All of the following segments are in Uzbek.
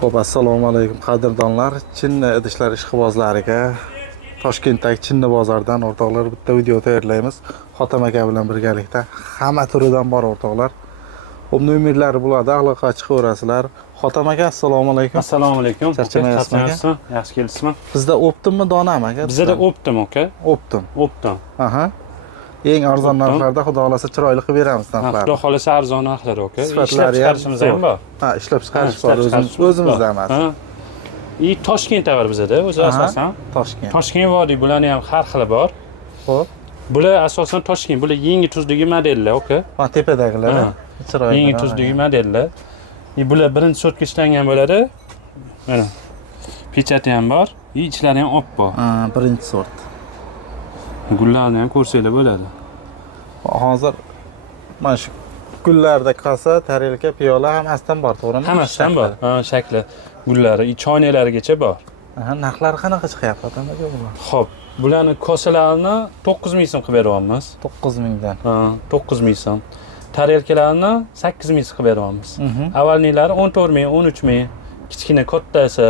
Xo'p, assalomu alaykum qadrdonlar. Chinni idishlar ishqibozlariga Toshkentdagi Chinni bozoridan o'rtoqlar bitta video tayyorlaymiz. Xotam aka bilan birgalikda hamma turidan bor o'rtoqlar. Xo'p, nomerlari bo'ladi, aloqaga chiqaverasizlar. Xotam aka, assalomu alaykum. Assalomu alaykum. Charchamayapsizmi? Yaxshi keldingizmi? Bizda Optimmi, Donami aka? Bizda Optim, aka. Optim. Optim. Aha. Eng arzon narxlarda xudo xolasa chiroyli qilib beramiz narxlarni. Xudo xolasa arzon narxlar, aka. Sifatlari chiqarishimiz ham bor. Ha, ishlab chiqarish bor, o'zimizda emas. Toshkentda bor bizda o'zi asosan. Toshkent. Toshkent vodiy bularning ham har xili bor. Xo'p. Bular asosan Toshkent, bular yangi tuzdagi modellar, aka. Ha, tepadagilar. Chiroyli. Yangi tuzdagi modellar. Bular birinchi sortga ishlangan bo'ladi. Mana. Pechati ham bor, ichlari ham oppoq. Ha, birinchi sort. Gullarni ham ko'rsanglar bo'ladi. Hozir mana shu gullarda kasa, tarelka, piyola hammasidan bor, to'g'rimi? Hammasidan bor. Ha, shakli, gullari, choynaklarigacha bor. Aha, narxlari qanaqa chiqyapti aka bular? Xo'p, bularni kosalarini 9000 so'm qilib beryapmiz. 9000 dan. Ha, 9000 so'm. Tarelkalarni 8000 so'm qilib beryapmiz. Avvalnilari 14000, 13000, kichkina kattasi.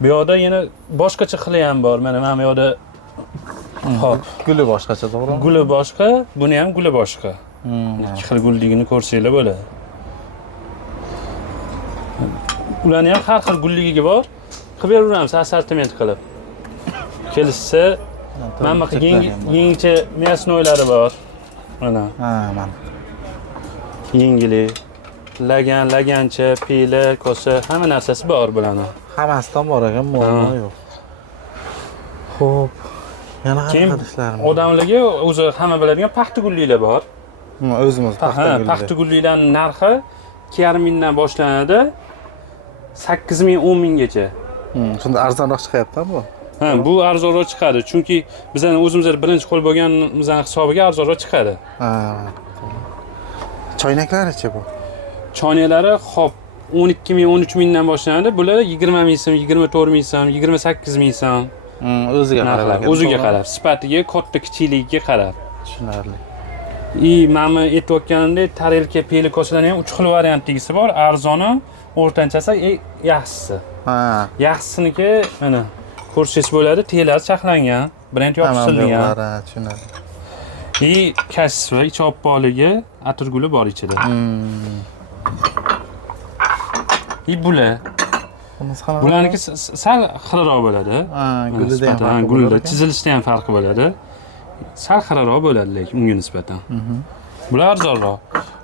Bu yerda yana boshqacha xili ham bor. Mana bu yerda Xo'p, guli boshqacha, to'g'rimi? Guli boshqa, buni ham guli boshqa. Ikki xil gulligini ko'rsanglar bo'ladi. Ularning ham har xil gulligiga bor. Qilib beraveramiz assortiment qilib. Kelishsa, mana bu yengcha мяснойлari bor. Mana. Ha, mana. Yengili, lagancha, pila, kosa, hamma narsasi bor bularning. Hammasidan bor ekan, muammo yo'q. Xo'p. Yana keyin qadishlarmi? odamlarga o'zi hamma biladigan paxta gulliklar bor. O'zimiz paxta gullik. Paxta gulliklarning narxi 2,5 dan boshlanadi. 8000, 10000 gacha. Shunda arzonroq chiqyapti bu? Ha, bu arzonroq chiqadi, chunki bizning o'zimizlar birinchi qo'l bo'lganimizning hisobiga arzonroq chiqadi. Ha. Choynaklari-chi bu? Choynaklari xo'p 12000, 13000 dan boshlanadi. Bular 20000 so'm, 24000 so'm, 28000 so'm. O'ziga qarab. O'ziga qarab, sifatiga, katta kichikligiga qarab. Tushunarli. Mana aytayotganimdek, tarelka, peli kosalarning ham 3 xil variantligisi bor. Arzoni, o'rtanchasi, yaxshisi. Ha. Yaxshisiniki mana ko'rsangiz bo'ladi, tellar chaqlangan, brend yopishtirilgan. Tushunarli. Kassi, ichi oppoqligi, atirguli bor ichida. Bular. Bularniki sal xiliroq bo'ladi. Ha, gulida ham farqi gulda, bo'ladi. chizilishda ham farqi bo'ladi. Sal xiliroq bo'ladi lekin unga nisbatan. Bular arzonroq.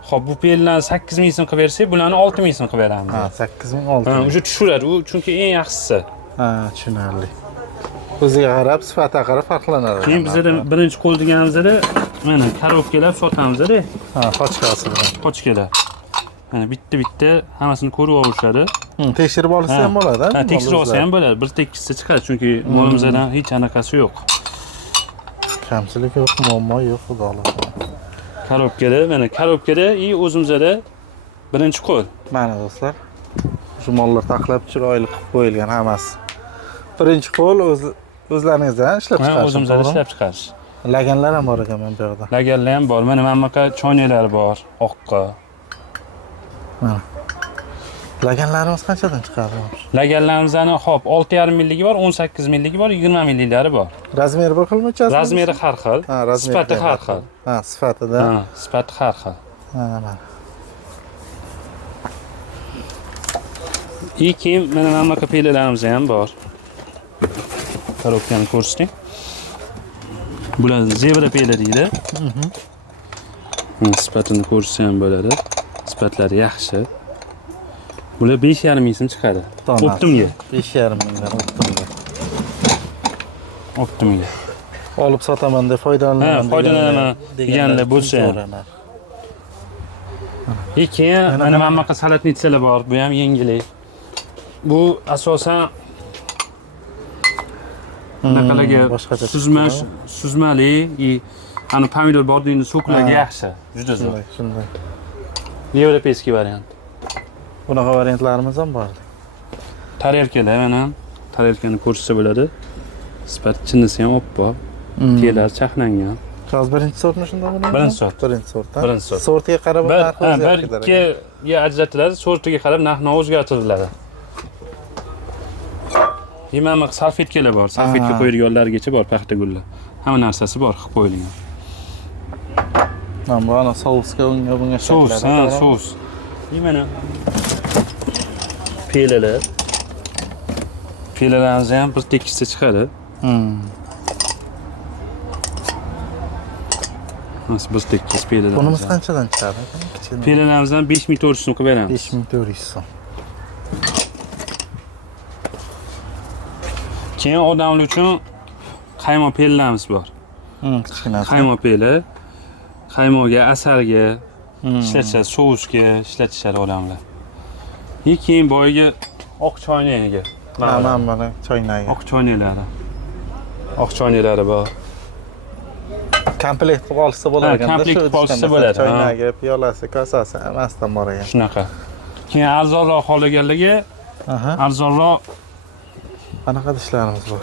Xo'p, bu pellarni 8000 so'm qilib bersak, bularni 6000 so'm qilib beramiz. Ha, 8000, 6000. O'sha tushiradi, u chunki eng yaxshisi. Ha, tushunarli. O'ziga qarab, sifatiga qarab farqlanadi. Keyin bizda birinchi qo'l deganimizda mana korobkalar sotamiz-da. Ha, qochqasi bilan. Qochkalar. Mana bitta hammasini ko'rib olishadi. Tekshirib olsa ham bo'ladi. Ha, tekshirib olsa ham bo'ladi. Bir tekisda chiqadi, chunki molimizdan hech anaqasi yo'q. Kamchilik yo'q, muammo yo'q, xudo xolasa. Korobkada, mana korobkada o'zimizda birinchi qo'l. Mana do'stlar, shu mollar taxlab chiroyli qilib qo'yilgan hammasi. Birinchi qo'l o'zlaringizdan ishlab chiqarish. O'zimizdan ishlab chiqarish. Laganlar ham bor ekan men bu yerda. Laganlar ham bor. Mana bu yoqqa choynaklari bor, oqqa. Mana. Laganlarimiz qanchadan chiqadi? Laganlarimizning xo'p 6,5 milligi bor, 18 milligi bor, 20 milliklari bor. Razmeri bir xilmi uchasi? Razmeri har xil, sifati har xil. Ha, sifatida. Ha, sifati har xil. Ha, mana. Keyin mana bu yoqqa pelalarimiz ham bor. Korobkani ko'rsating. Bular zebra pela deydi. Sifatini ko'rsa ham bo'ladi. Sifatlari yaxshi. Bular 5,5 so'm chiqadi. Optimga. 5,5 mingdan Optimga. Optimga. Olib sotaman deb foydalanaman deganlar bo'lsa. Keyin mana bu yoqqa salatnitsalar bor, bu ham yengillik. Bu asosan bunaqalarga suzmali, ana pomidor bordingni so'klarga yaxshi, juda zo'r. Shunday. Yevropeyskiy variant. Bunaqa variantlarimiz ham bor. Tarelkalar mana, tarelkani ko'rsa bo'ladi. Sifat chinnisi ham oppoq, tellar chaqlangan. Hozir birinchi sortmi shunda buni? Birinchi sort. Birinchi sort. Birinchi sort. Sortiga qarab narxi o'zgaradi. Bir ikkiga ajratiladi, sortiga qarab narxi o'zgartiriladi. Mana bu salfetkalar bor. Salfetka qo'yilganlargacha bor, paxta gullar. Hamma narsasi bor, qilib qo'yilgan. Mana bu ana sousga bunga Sos, ha, sos. Mana pelalar. Pelalarimiz ham bir tekisda chiqadi. Nasıl bir tekis pelalar. Bunimiz qanchadan chiqadi? Kichkina. Pelalarimizdan 5400 so'm qilib beramiz. 5400 so'm. Keyin odamlar uchun qaymoq pelalarimiz bor. Kichkinasi. Qaymoq pela. Qaymoqga, asalga ishlatishadi, sousga ishlatishadi odamlar. Keyin boyagi oq choynagiga. Mana choynagiga. Oq choynaklari. Oq choynaklari bor. Komplekt qilib olsa bo'lar ekan. Komplekt qilib olsa bo'ladi. Choynagi, piyolasi, kosasi hammasidan bor ekan. Shunaqa. Keyin arzonroq xohlaganlarga arzonroq qanaqa idishlarimiz bor?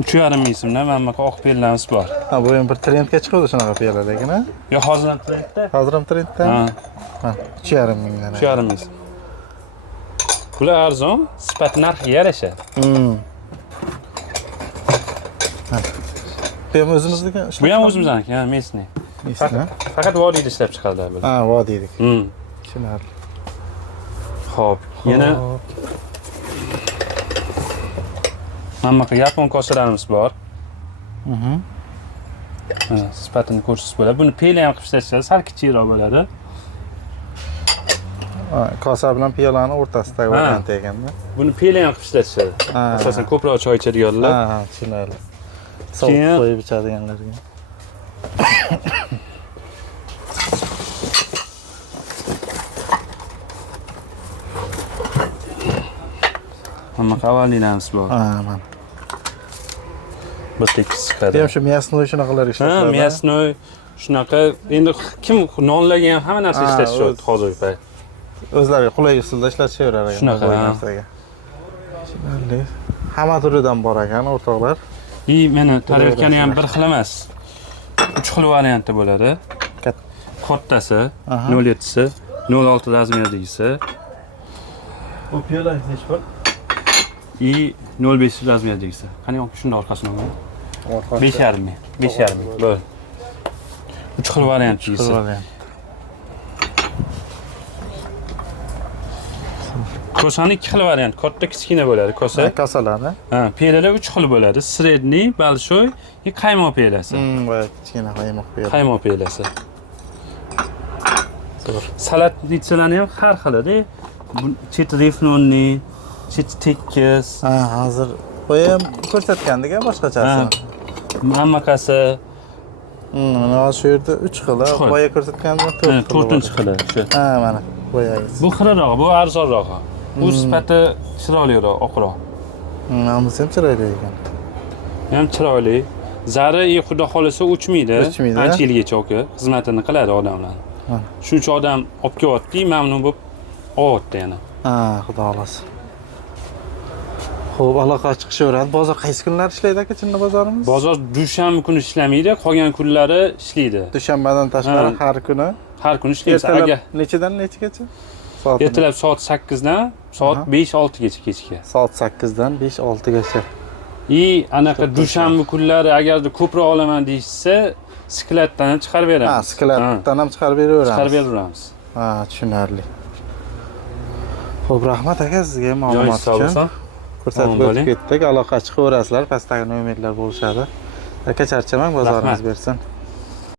3,5 ming so'mdan mana bu oq pelalarimiz bor. Ha, bu ham bir trendga chiqdi shunaqa piyola lekin, ha? Yo, hozir ham trendda. Hozir ham trendda? Ha. 3,5 mingdan. 3,5 ming. Bular arzon, sifat narxiga yarasha. Bu ham o'zimizniki. Bu ham o'zimizdaniki, ha, mesni. Faqat vodiyda ishlab chiqardilar bular. Ha, vodiydik. Tushunarli. Xo'p, yana mana bunaqa yapon kosalarimiz bor. Sifatini ko'rsangiz bo'ladi. Buni pela ham qilib ishlatishadi, sal kichikroq bo'ladi. Kosa bilan piyolani o'rtasidagi variant ekanda. Buni pela ham qilib ishlatishadi. Asosan ko'proq choy ichadiganlar. Ha, tushunarli. Sovuq qo'yib ichadiganlarga. Hamma qavallilarimiz bor. Mana. Bir tekis chiqadi. Ham shu мясной shunaqalar ishlatadi. Ha, мясной shunaqa. Endi kim nonlarga ham hamma narsa ishlashyapti hozirgi payt. O'zlariga qulay usulda ishlatishaverar ekan. Shunaqa. Tushunarli. Hamma turidan bor ekan, o'rtoqlar. Meni tarelkani ham bir xil emas. 3 xil varianti bo'ladi. Kattasi, 07si, 06 razmerdagisi. Bu piyola nechi pul? 05 razmerdagisi. Qani yo'q, shunda orqasini olmayman. 5,5 ming. 5,5 ming. Bo'l. 3 xil variantisi. Kosani 2 xil variant, katta kichkina bo'ladi kosa. Kosalarni. Ha, pelalar 3 xil bo'ladi. Sredniy, большой va qaymoq pelasi. Voy, kichkina qaymoq pelasi. Qaymoq pelasi. Salat litsalarni ham har xilida. Chet rifnonni, chet tekis. Ha, hozir bu ham ko'rsatgandik boshqachasini. Hammasi. Mana shu yerda 3 xil, boya ko'rsatgandim 4 xil. 4-xili shu. Ha, mana boyagisi. Bu xiraroq, bu arzonroq. Bu sifati chiroyliroq, oqroq. Namuz ham chiroyli ekan. Ham chiroyli. Zari xudo xolasa o'chmaydi. Ancha yilgacha oka xizmatini qiladi odamlar. Shuncha odam olib kelyapti, mamnun bo'lib olyapti yana. Ha, xudo xolasa. Xo'p, aloqa chiqishaveradi. Bozor qaysi kunlar ishlaydi aka, Chinni bozorimiz? Bozor dushanba kuni ishlamaydi, qolgan kunlari ishlaydi. Dushanbadan tashqari har kuni. Har kuni ishlaymiz. Nechadan nechigacha? Ertalab soat 8 dan soat 5-6 gacha kechga. Soat 8 dan 5-6 gacha. Anaqa dushanba kunlari agarda ko'proq olaman deyishsa, skladdan ham chiqarib beramiz. Ha, skladdan ham chiqarib beraveramiz. Chiqarib beramiz. Ha, tushunarli. Xo'p, rahmat aka sizga ma'lumot uchun. Ko'rsatib o'tib ketdik. Aloqa chiqaverasizlar, pastdagi nomerlar bo'lishadi. Aka charchamang, bozoringiz bersin.